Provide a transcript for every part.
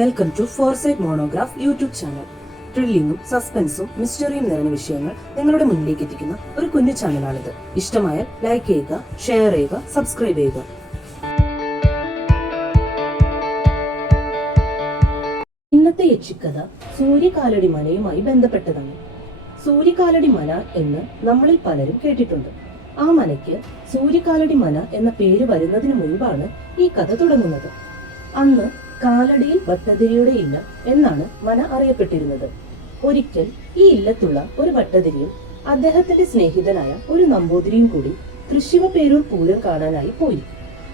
Welcome to Foresight monograph YouTube channel ത്രില്ലിങ്ങും സസ്പെൻസും മിസ്റ്ററിയും നിറഞ്ഞ വിഷയങ്ങൾ നിങ്ങളുടെ മുന്നിലേക്ക് എത്തിക്കുന്ന ഒരു കുഞ്ഞു ചാനലാണിത്. ഇഷ്ടമായാൽ ലൈക്ക് ചെയ്യുക ഷെയർ ചെയ്യുക സബ്സ്ക്രൈബ് ചെയ്യുക. ഇന്നത്തെ യക്ഷിക്കഥ സൂര്യകാലടി മനയുമായി ബന്ധപ്പെട്ടതാണ്. സൂര്യകാലടി മന എന്ന് നമ്മളിൽ പലരും കേട്ടിട്ടുണ്ട്. ആ മനയ്ക്ക് സൂര്യകാലടി മന എന്ന പേര് വരുന്നതിന് മുൻപാണ് ഈ കഥ തുടങ്ങുന്നത്. അന്ന് കാലടിയിൽ ഭട്ടതിരിയുടെ ഇല്ല എന്നാണ് മന അറിയപ്പെട്ടിരുന്നത്. ഒരിക്കൽ ഈ ഇല്ലത്തുള്ള ഒരു ഭട്ടതിരിയും അദ്ദേഹത്തിന്റെ സ്നേഹിതനായ ഒരു നമ്പൂതിരിയും കൂടി തൃശ്ശിവപേരൂർ പൂരം കാണാനായി പോയി.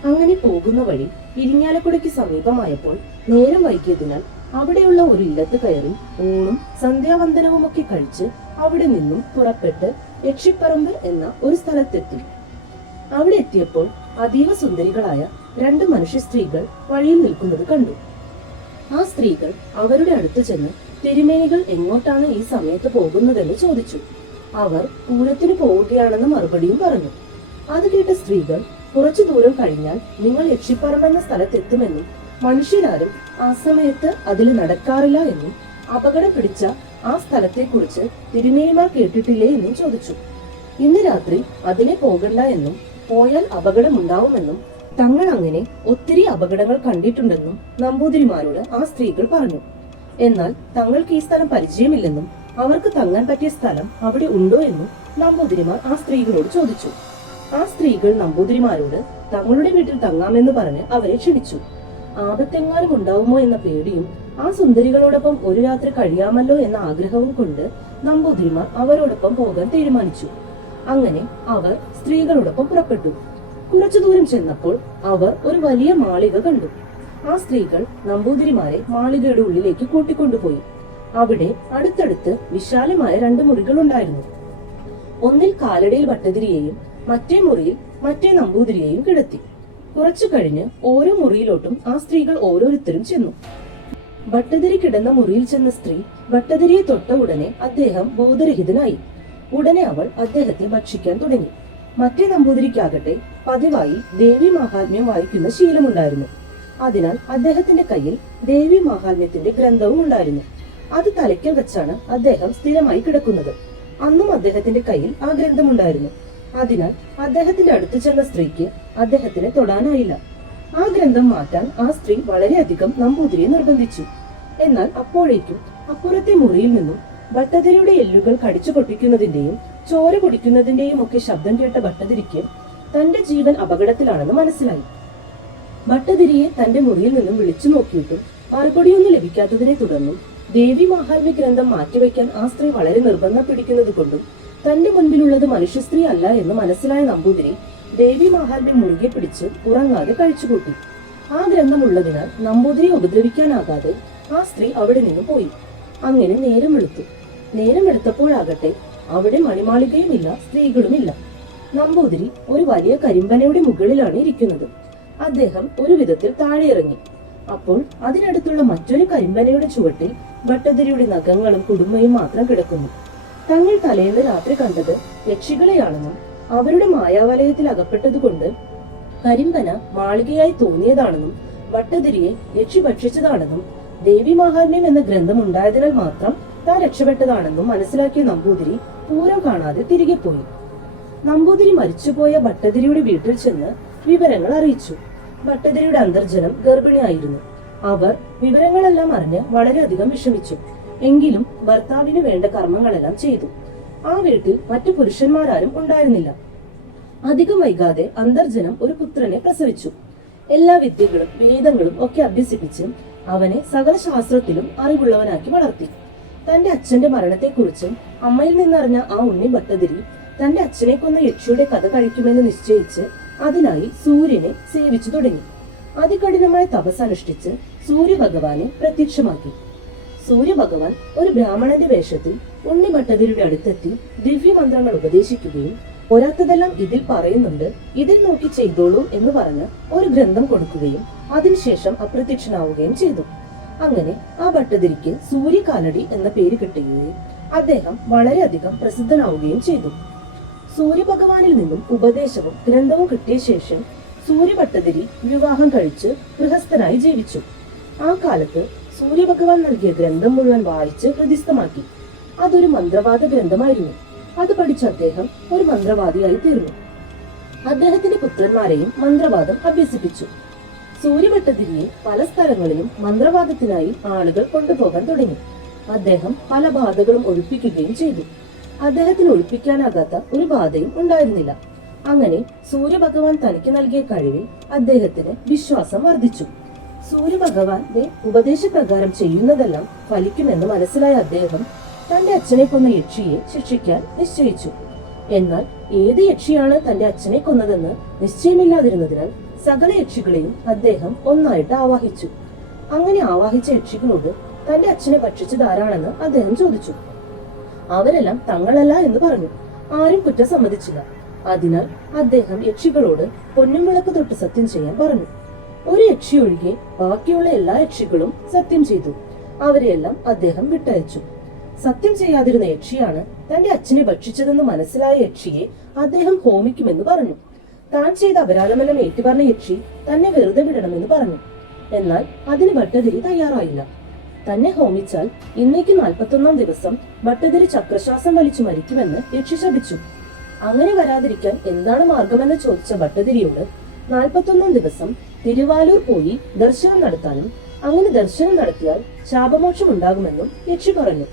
അങ്ങനെ പോകുന്ന വഴി ഇരിങ്ങാലക്കുടയ്ക്ക് സമീപമായപ്പോൾ നേരം വൈകിയതിനാൽ അവിടെയുള്ള ഒരു ഇല്ലത്ത് കയറി ഊണും സന്ധ്യാവന്ദനവും ഒക്കെ കഴിച്ച് അവിടെ നിന്നും പുറപ്പെട്ട് യക്ഷിപ്പറമ്പ് എന്ന ഒരു സ്ഥലത്തെത്തി. അവിടെ എത്തിയപ്പോൾ അതീവ സുന്ദരികളായ രണ്ട് മനുഷ്യ സ്ത്രീകൾ വഴിയിൽ നിൽക്കുന്നത് കണ്ടു. ആ സ്ത്രീകൾ അവരുടെ അടുത്ത് ചെന്ന് തിരുമേനികൾ എങ്ങോട്ടാണ് ഈ സമയത്ത് പോകുന്നതെന്ന് ചോദിച്ചു. അവർ പൂരത്തിന് പോവുകയാണെന്ന് മറുപടിയും പറഞ്ഞു. അത് കേട്ട സ്ത്രീകൾ കുറച്ചു ദൂരം കഴിഞ്ഞാൽ നിങ്ങൾ എന്ന സ്ഥലത്തെത്തുമെന്നും മനുഷ്യരാരും ആ സമയത്ത് അതിൽ നടക്കാറില്ല എന്നും അപകടം പിടിച്ച ആ സ്ഥലത്തെക്കുറിച്ച് തിരുമേനിമാർ കേട്ടിട്ടില്ലേ എന്നും ചോദിച്ചു. ഇന്ന് രാത്രി അതിനെ പോകണ്ട എന്നും പോയാൽ അപകടമുണ്ടാവുമെന്നും തങ്ങൾ അങ്ങനെ ഒത്തിരി അപകടങ്ങൾ കണ്ടിട്ടുണ്ടെന്നും നമ്പൂതിരിമാരോട് ആ സ്ത്രീകൾ പറഞ്ഞു. എന്നാൽ തങ്ങൾക്ക് ഈ സ്ഥലം പരിചയമില്ലെന്നും അവർക്ക് തങ്ങാൻ പറ്റിയ സ്ഥലം അവിടെ ഉണ്ടോ എന്നും നമ്പൂതിരിമാർ ആ സ്ത്രീകളോട് ചോദിച്ചു. ആ സ്ത്രീകൾ നമ്പൂതിരിമാരോട് തങ്ങളുടെ വീട്ടിൽ തങ്ങാമെന്ന് പറഞ്ഞ് അവരെ ക്ഷണിച്ചു. ആപത്തെങ്ങാനും ഉണ്ടാവുമോ എന്ന പേടിയും ആ സുന്ദരികളോടൊപ്പം ഒരു രാത്രി കഴിയാമല്ലോ എന്ന ആഗ്രഹവും കൊണ്ട് നമ്പൂതിരിമാർ അവരോടൊപ്പം പോകാൻ തീരുമാനിച്ചു. അങ്ങനെ അവർ സ്ത്രീകളോടൊപ്പം പുറപ്പെട്ടു. കുറച്ചു ദൂരം ചെന്നപ്പോൾ അവർ ഒരു വലിയ മാളിക കണ്ടു. ആ സ്ത്രീകൾ നമ്പൂതിരിമാരെ മാളികയുടെ ഉള്ളിലേക്ക് കൂട്ടിക്കൊണ്ടുപോയി. അവിടെ അടുത്തടുത്ത് വിശാലമായ രണ്ട് മുറികൾ ഉണ്ടായിരുന്നു. ഒന്നിൽ കാലടയിൽ ഭട്ടതിരിയെയും മറ്റേ മുറിയിൽ മറ്റേ നമ്പൂതിരിയെയും കിടത്തി. കുറച്ചു കഴിഞ്ഞ് ഓരോ മുറിയിലോട്ടും ആ സ്ത്രീകൾ ഓരോരുത്തരും ചെന്നു. ഭട്ടതിരി കിടന്ന മുറിയിൽ ചെന്ന സ്ത്രീ ഭട്ടതിരിയെ തൊട്ട ഉടനെ അദ്ദേഹം ബോധരഹിതനായി. ഉടനെ അവൾ അദ്ദേഹത്തെ ഭക്ഷിക്കാൻ തുടങ്ങി. മറ്റേ നമ്പൂതിരിക്കാകട്ടെ പതിവായി ദേവി മഹാത്മ്യം വായിക്കുന്ന ശീലമുണ്ടായിരുന്നു. അതിനാൽ അദ്ദേഹത്തിന്റെ കയ്യിൽ ദേവി മഹാത്മ്യത്തിന്റെ ഗ്രന്ഥവും ഉണ്ടായിരുന്നു. അത് തലയ്ക്കൽ വെച്ചാണ് അദ്ദേഹം സ്ഥിരമായി കിടക്കുന്നത്. അന്നും അദ്ദേഹത്തിന്റെ കയ്യിൽ ആ ഗ്രന്ഥമുണ്ടായിരുന്നു. അതിനാൽ അദ്ദേഹത്തിന്റെ അടുത്ത് ചെന്ന സ്ത്രീക്ക് അദ്ദേഹത്തിനെ തൊടാനായില്ല. ആ ഗ്രന്ഥം മാറ്റാൻ ആ സ്ത്രീ വളരെയധികം നമ്പൂതിരിയെ നിർബന്ധിച്ചു. എന്നാൽ അപ്പോഴേക്കും അപ്പുറത്തെ മുറിയിൽ നിന്നും ഭട്ടതിരിയുടെ എല്ലുകൾ കടിച്ചു പൊട്ടിക്കുന്നതിന്റെയും ചോര കുടിക്കുന്നതിന്റെയും ഒക്കെ ശബ്ദം കേട്ട ഭട്ടതിരിക്ക് തന്റെ ജീവൻ അപകടത്തിലാണെന്ന് മനസ്സിലായി. ഭട്ടതിരിയെ തന്റെ മുറിയിൽ നിന്നും വിളിച്ചു നോക്കിയിട്ടും മറുപടിയൊന്നും ലഭിക്കാത്തതിനെ തുടർന്നും ദേവി മഹാത്മ്യ ഗ്രന്ഥം മാറ്റിവെക്കാൻ ആ സ്ത്രീ വളരെ നിർബന്ധം പിടിക്കുന്നത് കൊണ്ടും തന്റെ മുൻപിലുള്ളത് മനുഷ്യ സ്ത്രീ അല്ല എന്ന് മനസ്സിലായ നമ്പൂതിരി ദേവി മഹാത്മ്യം മുറുകെ പിടിച്ച് ഉറങ്ങാതെ കഴിച്ചുകൂട്ടി. ആ ഗ്രന്ഥം ഉള്ളതിനാൽ നമ്പൂതിരിയെ ഉപദ്രവിക്കാനാകാതെ ആ സ്ത്രീ അവിടെ നിന്ന് പോയി. അങ്ങനെ നേരം വെളുത്തു. നേരം വെളുത്തപ്പോഴാകട്ടെ അവിടെ മണിമാളികയുമില്ല സ്ത്രീകളുമില്ല. നമ്പൂതിരി ഒരു വലിയ കരിമ്പനയുടെ മുകളിലാണ് ഇരിക്കുന്നത്. അദ്ദേഹം ഒരു വിധത്തിൽ താഴെ ഇറങ്ങി അപ്പോൾ അതിനടുത്തുള്ള മറ്റൊരു കരിമ്പനയുടെ ചുവട്ടിൽ ഭട്ടതിരിയുടെ നഖങ്ങളും കുടുംബയും മാത്രം കിടക്കുന്നു. തങ്ങൾ തലേന്ന് രാത്രി കണ്ടത് യക്ഷികളെയാണെന്നും അവരുടെ മായാവലയത്തിൽ അകപ്പെട്ടതുകൊണ്ട് കരിമ്പന മാളികയായി തോന്നിയതാണെന്നും ഭട്ടതിരിയെ യക്ഷി ഭക്ഷിച്ചതാണെന്നും ദേവി മഹാത്മ്യം എന്ന ഗ്രന്ഥം ഉണ്ടായതിനാൽ മാത്രം താൻ രക്ഷപ്പെട്ടതാണെന്നും മനസ്സിലാക്കിയ നമ്പൂതിരി പൂരം കാണാതെ തിരികെ പോയി. നമ്പൂതിരി മരിച്ചുപോയ ഭട്ടതിരിയുടെ വീട്ടിൽ ചെന്ന് വിവരങ്ങൾ അറിയിച്ചു. ഭട്ടതിരിയുടെ അന്തർജനം ഗർഭിണിയായിരുന്നു. അവർ വിവരങ്ങളെല്ലാം അറിഞ്ഞ് വളരെയധികം വിഷമിച്ചു. എങ്കിലും ഭർത്താവിന് വേണ്ട കർമ്മങ്ങളെല്ലാം ചെയ്തു. ആ വീട്ടിൽ മറ്റു പുരുഷന്മാരാരും ഉണ്ടായിരുന്നില്ല. അധികം വൈകാതെ അന്തർജനം ഒരു പുത്രനെ പ്രസവിച്ചു. എല്ലാ വിദ്യകളും വേദങ്ങളും ഒക്കെ അഭ്യസിപ്പിച്ച് അവനെ സകല ശാസ്ത്രത്തിലും അറിവുള്ളവനാക്കി വളർത്തി. തന്റെ അച്ഛന്റെ മരണത്തെക്കുറിച്ചും അമ്മയിൽ നിന്നറിഞ്ഞ ആ ഉണ്ണി ഭട്ടതിരി തന്റെ അച്ഛനെ കൊന്ന യക്ഷിയുടെ കഥ കഴിക്കുമെന്ന് നിശ്ചയിച്ച് അതിനായി സൂര്യനെ സേവിച്ചു തുടങ്ങി. അതികഠിനമായ തപസ് അനുഷ്ഠിച്ച് സൂര്യഭഗവാനെ പ്രത്യക്ഷമാക്കി. സൂര്യഭഗവാൻ ഒരു ബ്രാഹ്മണന്റെ വേഷത്തിൽ ഉണ്ണി ഭട്ടതിരിയുടെ അടുത്തെത്തി ദിവ്യമന്ത്രങ്ങൾ ഉപദേശിക്കുകയും ഒരാത്തതെല്ലാം ഇതിൽ പറയുന്നുണ്ട് ഇതിൽ നോക്കി ചെയ്തോളൂ എന്ന് പറഞ്ഞ് ഒരു ഗ്രന്ഥം കൊടുക്കുകയും അതിനുശേഷം അപ്രത്യക്ഷനാവുകയും ചെയ്തു. അങ്ങനെ ആ ഭട്ടതിരിക്ക് സൂര്യകാലടി എന്ന പേര് കിട്ടുകയും അദ്ദേഹം വളരെയധികം പ്രസിദ്ധനാവുകയും ചെയ്തു. സൂര്യഭഗവാനിൽ നിന്നും ഉപദേശവും ഗ്രന്ഥവും കിട്ടിയ ശേഷം സൂര്യഭട്ടതിരി വിവാഹം കഴിച്ച് ഗൃഹസ്ഥനായി ജീവിച്ചു. ആ കാലത്ത് സൂര്യഭഗവാൻ നൽകിയ ഗ്രന്ഥം മുഴുവൻ വായിച്ച് ഹൃദിസ്ഥമാക്കി. അതൊരു മന്ത്രവാദ ഗ്രന്ഥമായിരുന്നു. അത് പഠിച്ച അദ്ദേഹം ഒരു മന്ത്രവാദിയായി തീർന്നു. അദ്ദേഹത്തിന്റെ പുത്രന്മാരെയും മന്ത്രവാദം അഭ്യസിപ്പിച്ചു. സൂര്യഭട്ടതിരിയെ പല സ്ഥലങ്ങളിലും മന്ത്രവാദത്തിനായി ആളുകൾ കൊണ്ടുപോകാൻ തുടങ്ങി. അദ്ദേഹം പല ബാധകളും ഒഴിപ്പിക്കുകയും ചെയ്തു. അദ്ദേഹത്തിന് ഒഴിപ്പിക്കാനാകാത്ത ഒരു ബാധയും ഉണ്ടായിരുന്നില്ല. അങ്ങനെ സൂര്യഭഗവാൻ തനിക്ക് നൽകിയ കഴിവിൽ അദ്ദേഹത്തിന് വിശ്വാസം വർദ്ധിച്ചു. സൂര്യഭഗവാന്റെ ഉപദേശപ്രകാരം ചെയ്യുന്നതെല്ലാം ഫലിക്കുമെന്ന് മനസ്സിലായ അദ്ദേഹം തന്റെ അച്ഛനെ കൊന്ന യക്ഷിയെ ശിക്ഷിക്കാൻ നിശ്ചയിച്ചു. എന്നാൽ ഏത് യക്ഷിയാണ് തന്റെ അച്ഛനെ കൊന്നതെന്ന് നിശ്ചയമില്ലാതിരുന്നതിനാൽ സകല യക്ഷികളെയും അദ്ദേഹം ഒന്നായിട്ട് ആവാഹിച്ചു. അങ്ങനെ ആവാഹിച്ച യക്ഷികളോട് തന്റെ അച്ഛനെ ഭക്ഷിച്ചത് ആരാണെന്ന് അദ്ദേഹം ചോദിച്ചു. അവരെല്ലാം തങ്ങളല്ല എന്ന് പറഞ്ഞു. ആരും കുറ്റം സമ്മതിച്ചില്ല. അതിനാൽ അദ്ദേഹം യക്ഷികളോട് പൊന്നും വിളക്ക് തൊട്ട് സത്യം ചെയ്യാൻ പറഞ്ഞു. ഒരു യക്ഷി ഒഴികെ ബാക്കിയുള്ള എല്ലാ യക്ഷികളും സത്യം ചെയ്തു. അവരെയെല്ലാം അദ്ദേഹം വിട്ടയച്ചു. സത്യം ചെയ്യാതിരുന്ന യക്ഷിയാണ് തന്റെ അച്ഛനെ ഭക്ഷിച്ചതെന്ന് മനസ്സിലായ യക്ഷിയെ അദ്ദേഹം ഹോമിക്കുമെന്ന് പറഞ്ഞു. താൻ ചെയ്ത അപരാധമെല്ലാം ഏറ്റുപറഞ്ഞ യക്ഷി തന്നെ വെറുതെ വിടണമെന്ന് പറഞ്ഞു. എന്നാൽ അതിന് ഭട്ടതിരി തയ്യാറായില്ല. തന്നെ ഹോമിച്ചാൽ ഇന്നേക്ക് നാൽപ്പത്തൊന്നാം ദിവസം ഭട്ടതിരി ചക്രശ്വാസം വലിച്ചു മരിക്കുമെന്ന് യക്ഷി ശപിച്ചു. അങ്ങനെ വരാതിരിക്കാൻ എന്താണ് മാർഗമെന്ന് ചോദിച്ച ഭട്ടതിരിയോട് നാൽപ്പത്തൊന്നാം ദിവസം തിരുവാലൂർ പോയി ദർശനം നടത്താനും അങ്ങനെ ദർശനം നടത്തിയാൽ ശാപമോക്ഷം ഉണ്ടാകുമെന്നും യക്ഷി പറഞ്ഞു.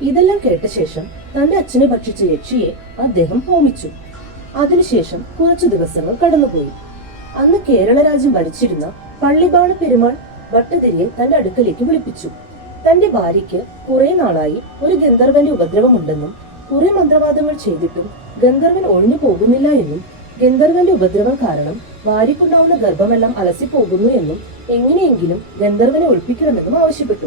ഇതെല്ലാം കേട്ട ശേഷം തന്റെ അച്ഛനെ ഭക്ഷിച്ച യക്ഷിയെ അദ്ദേഹം ഹോമിച്ചു. അതിനുശേഷം കുറച്ചു ദിവസങ്ങൾ കടന്നുപോയി. അന്ന് കേരള രാജ്യം ഭരിച്ചിരുന്ന പള്ളിബാണ പെരുമാൾ ഭട്ടതിരിയെ തന്റെ അടുക്കലേക്ക് വിളിപ്പിച്ചു. തന്റെ ഭാര്യയ്ക്ക് കുറെ നാളായി ഒരു ഗന്ധർവന്റെ ഉപദ്രവമുണ്ടെന്നും കുറെ മന്ത്രവാദങ്ങൾ ചെയ്തിട്ടും ഗന്ധർവൻ ഒഴിഞ്ഞു പോകുന്നില്ല എന്നും ഗന്ധർവന്റെ ഉപദ്രവം കാരണം ഭാര്യയ്ക്കുണ്ടാവുന്ന ഗർഭമെല്ലാം അലസിപ്പോകുന്നു എന്നും എങ്ങനെയെങ്കിലും ഗന്ധർവനെ ഒഴിപ്പിക്കണമെന്നും ആവശ്യപ്പെട്ടു.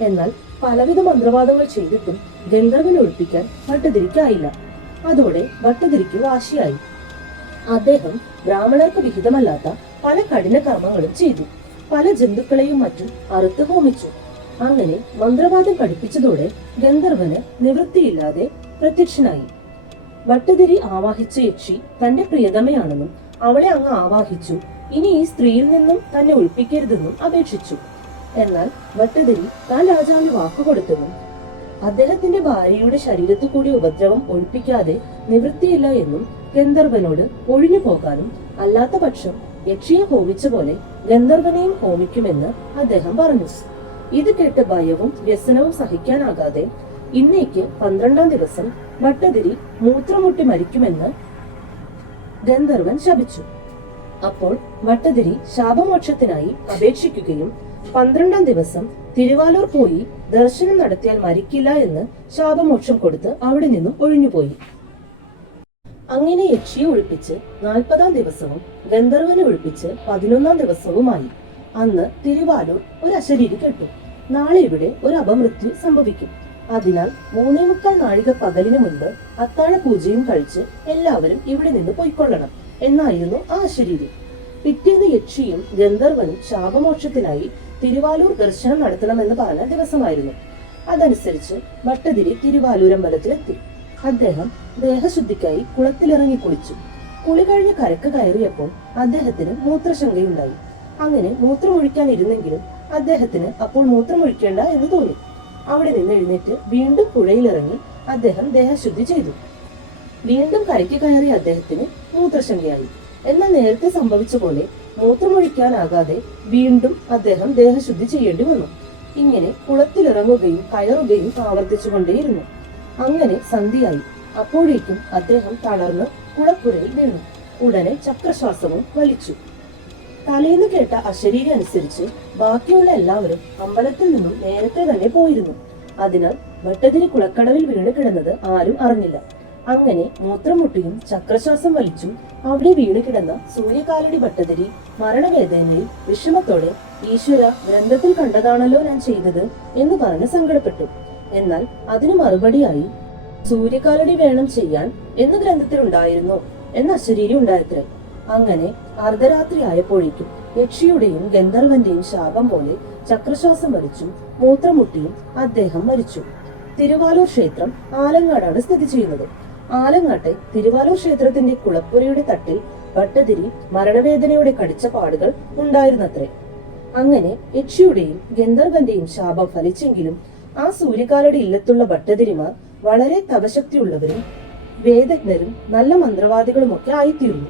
എന്നാൽ പലവിധ മന്ത്രവാദങ്ങൾ ചെയ്തിട്ടും ഗന്ധർവനെ ഒഴിപ്പിക്കാൻ ഭട്ടതിരിക്കായില്ല. അതോടെ ഭട്ടതിരിക്ക് വാശിയായി. അദ്ദേഹം ബ്രാഹ്മണർക്ക് വിഹിതമല്ലാത്ത പല കഠിന കർമ്മങ്ങളും ചെയ്തു. പല ജന്തുക്കളെയും മറ്റും അറുത്ത് ഹോമിച്ചു. അങ്ങനെ മന്ത്രവാദം പഠിപ്പിച്ചതോടെ ഗന്ധർവന് നിവൃത്തിയില്ലാതെ പ്രത്യക്ഷനായി. ഭട്ടതിരി ആവാഹിച്ച യക്ഷി തന്റെ പ്രിയതമയാണെന്നും അവളെ അങ്ങ് ആവാഹിച്ചു. ഇനി ഈ സ്ത്രീയിൽ നിന്നും തന്നെ ഒഴിപ്പിക്കരുതെന്നും അപേക്ഷിച്ചു. എന്നാൽ ഭട്ടതിരി താൻ രാജാവിന് വാക്കുകൊടുത്തെന്നും അദ്ദേഹത്തിന്റെ ഭാര്യയുടെ ശരീരത്തിൽ കൂടി ഉപദ്രവം ഒഴിപ്പിക്കാതെ നിവൃത്തിയില്ല എന്നും ഗന്ധർവനോട് ഒഴിഞ്ഞു പോകാനും അല്ലാത്ത പക്ഷം യക്ഷിയെ ഹോമിച്ച പോലെ ഗന്ധർവനെയും ഹോമിക്കുമെന്ന് അദ്ദേഹം പറഞ്ഞു. ഇത് കേട്ട് ഭയവും വ്യസനവും സഹിക്കാനാകാതെ ഇന്നേക്ക് പന്ത്രണ്ടാം ദിവസം ഭട്ടതിരി മൂത്രമുട്ടി മരിക്കുമെന്ന് ഗന്ധർവൻ ശപിച്ചു. അപ്പോൾ ഭട്ടതിരി ശാപമോക്ഷത്തിനായി അപേക്ഷിക്കുകയും പന്ത്രണ്ടാം ദിവസം തിരുവാലൂർ പോയി ദർശനം നടത്തിയാൽ മരിക്കില്ല എന്ന് ശാപമോക്ഷം കൊടുത്ത് അവിടെ നിന്നും ഒഴിഞ്ഞുപോയി. അങ്ങനെ യക്ഷിയെ ഒഴിപ്പിച്ച് നാൽപ്പതാം ദിവസവും ഗന്ധർവനെ ഒഴിപ്പിച്ച് പതിനൊന്നാം ദിവസവുമായി അന്ന് തിരുവാലൂർ ഒരു അശരീരി കെട്ടു. നാളെ ഇവിടെ ഒരു അപമൃത്യു സംഭവിക്കും. അതിനാൽ മൂന്നേ മുക്കാൽ നാഴിക പകലിന് മുൻപ് അത്താഴ പൂജയും കഴിച്ച് എല്ലാവരും ഇവിടെ നിന്ന് പോയിക്കൊള്ളണം എന്നായിരുന്നു ആ അശരീരി. പിറ്റേന്ന് യക്ഷിയും ഗന്ധർവനും ശാപമോക്ഷത്തിനായി തിരുവാലൂർ ദർശനം നടത്തണമെന്ന് പറഞ്ഞ ദിവസമായിരുന്നു. അതനുസരിച്ച് ഭട്ടതിരി തിരുവാലൂരമ്പലത്തിലെത്തി അദ്ദേഹം ദേഹശുദ്ധിക്കായി കുളത്തിലിറങ്ങി കുളിച്ചു. കുളി കഴിഞ്ഞ് കരക്ക് കയറിയപ്പോൾ അദ്ദേഹത്തിന് മൂത്രശങ്കയുണ്ടായി. അങ്ങനെ മൂത്രമൊഴിക്കാനിരുന്നെങ്കിലും അദ്ദേഹത്തിന് അപ്പോൾ മൂത്രമൊഴിക്കേണ്ട എന്ന് തോന്നി. അവിടെ നിന്ന് എഴുന്നേറ്റ് വീണ്ടും പുഴയിലിറങ്ങി അദ്ദേഹം ദേഹശുദ്ധി ചെയ്തു. വീണ്ടും കരയ്ക്ക് കയറിയ അദ്ദേഹത്തിന് മൂത്രശങ്കയായി. എന്നാൽ നേരത്തെ സംഭവിച്ച പോലെ മൂത്രമൊഴിക്കാനാകാതെ വീണ്ടും അദ്ദേഹം ദേഹശുദ്ധി ചെയ്യേണ്ടി വന്നു. ഇങ്ങനെ കുളത്തിലിറങ്ങുകയും കയറുകയും ആവർത്തിച്ചുകൊണ്ടേയിരുന്നു അങ്ങനെ സന്ധിയായി അപ്പോഴേക്കും അദ്ദേഹം തളർന്ന് കുളപ്പുരയിൽ വീണു. ഉടനെ ചക്രശ്വാസവും വലിച്ചു. തലേന്ന് കേട്ട അശരീരി അനുസരിച്ച് ബാക്കിയുള്ള എല്ലാവരും അമ്പലത്തിൽ നിന്നും നേരത്തെ തന്നെ പോയിരുന്നു. അതിനാൽ ഭട്ടതിരി കുളക്കടവിൽ വീണ് കിടന്നത് ആരും അറിഞ്ഞില്ല. അങ്ങനെ മൂത്രമുട്ടിയും ചക്രശ്വാസം വലിച്ചും അവിടെ വീണ് കിടന്ന സൂര്യകാലടി ഭട്ടതിരി മരണവേദനയിൽ വിഷമത്തോടെ ഈശ്വര ഗ്രന്ഥത്തിൽ കണ്ടതാണല്ലോ ഞാൻ ചെയ്തത് എന്ന് പറഞ്ഞ് സങ്കടപ്പെട്ടു. എന്നാൽ അതിന് മറുപടിയായി സൂര്യകാലടി വേണം ചെയ്യാൻ എന്ന് ഗ്രന്ഥത്തിലുണ്ടായിരുന്നു എന്ന അശരീരി ഉണ്ടായത്രേ. അങ്ങനെ അർദ്ധരാത്രി ആയപ്പോഴേക്കും യക്ഷിയുടെയും ഗന്ധർവന്റെയും ശാപം പോലെ ചക്രശ്വാസം വലിച്ചും മൂത്രമുട്ടിയും അദ്ദേഹം മരിച്ചു. തിരുവാലൂർ ക്ഷേത്രം ആലങ്ങാടാണ് സ്ഥിതി ചെയ്യുന്നത്. ആലങ്ങാട്ടെ തിരുവാലൂർ ക്ഷേത്രത്തിന്റെ കുളപ്പുരയുടെ തട്ടിൽ ഭട്ടതിരി മരണവേദനയോടെ കടിച്ച പാടുകൾ ഉണ്ടായിരുന്നത്രേ. അങ്ങനെ യക്ഷിയുടെയും ഗന്ധർവന്റെയും ശാപം ഫലിച്ചെങ്കിലും ആ സൂര്യകാലയുടെ ഇല്ലത്തുള്ള ഭട്ടതിരിമാർ വളരെ തപശക്തിയുള്ളവരും വേദജ്ഞരും നല്ല മന്ത്രവാദികളുമൊക്കെ ആയിത്തീർന്നു.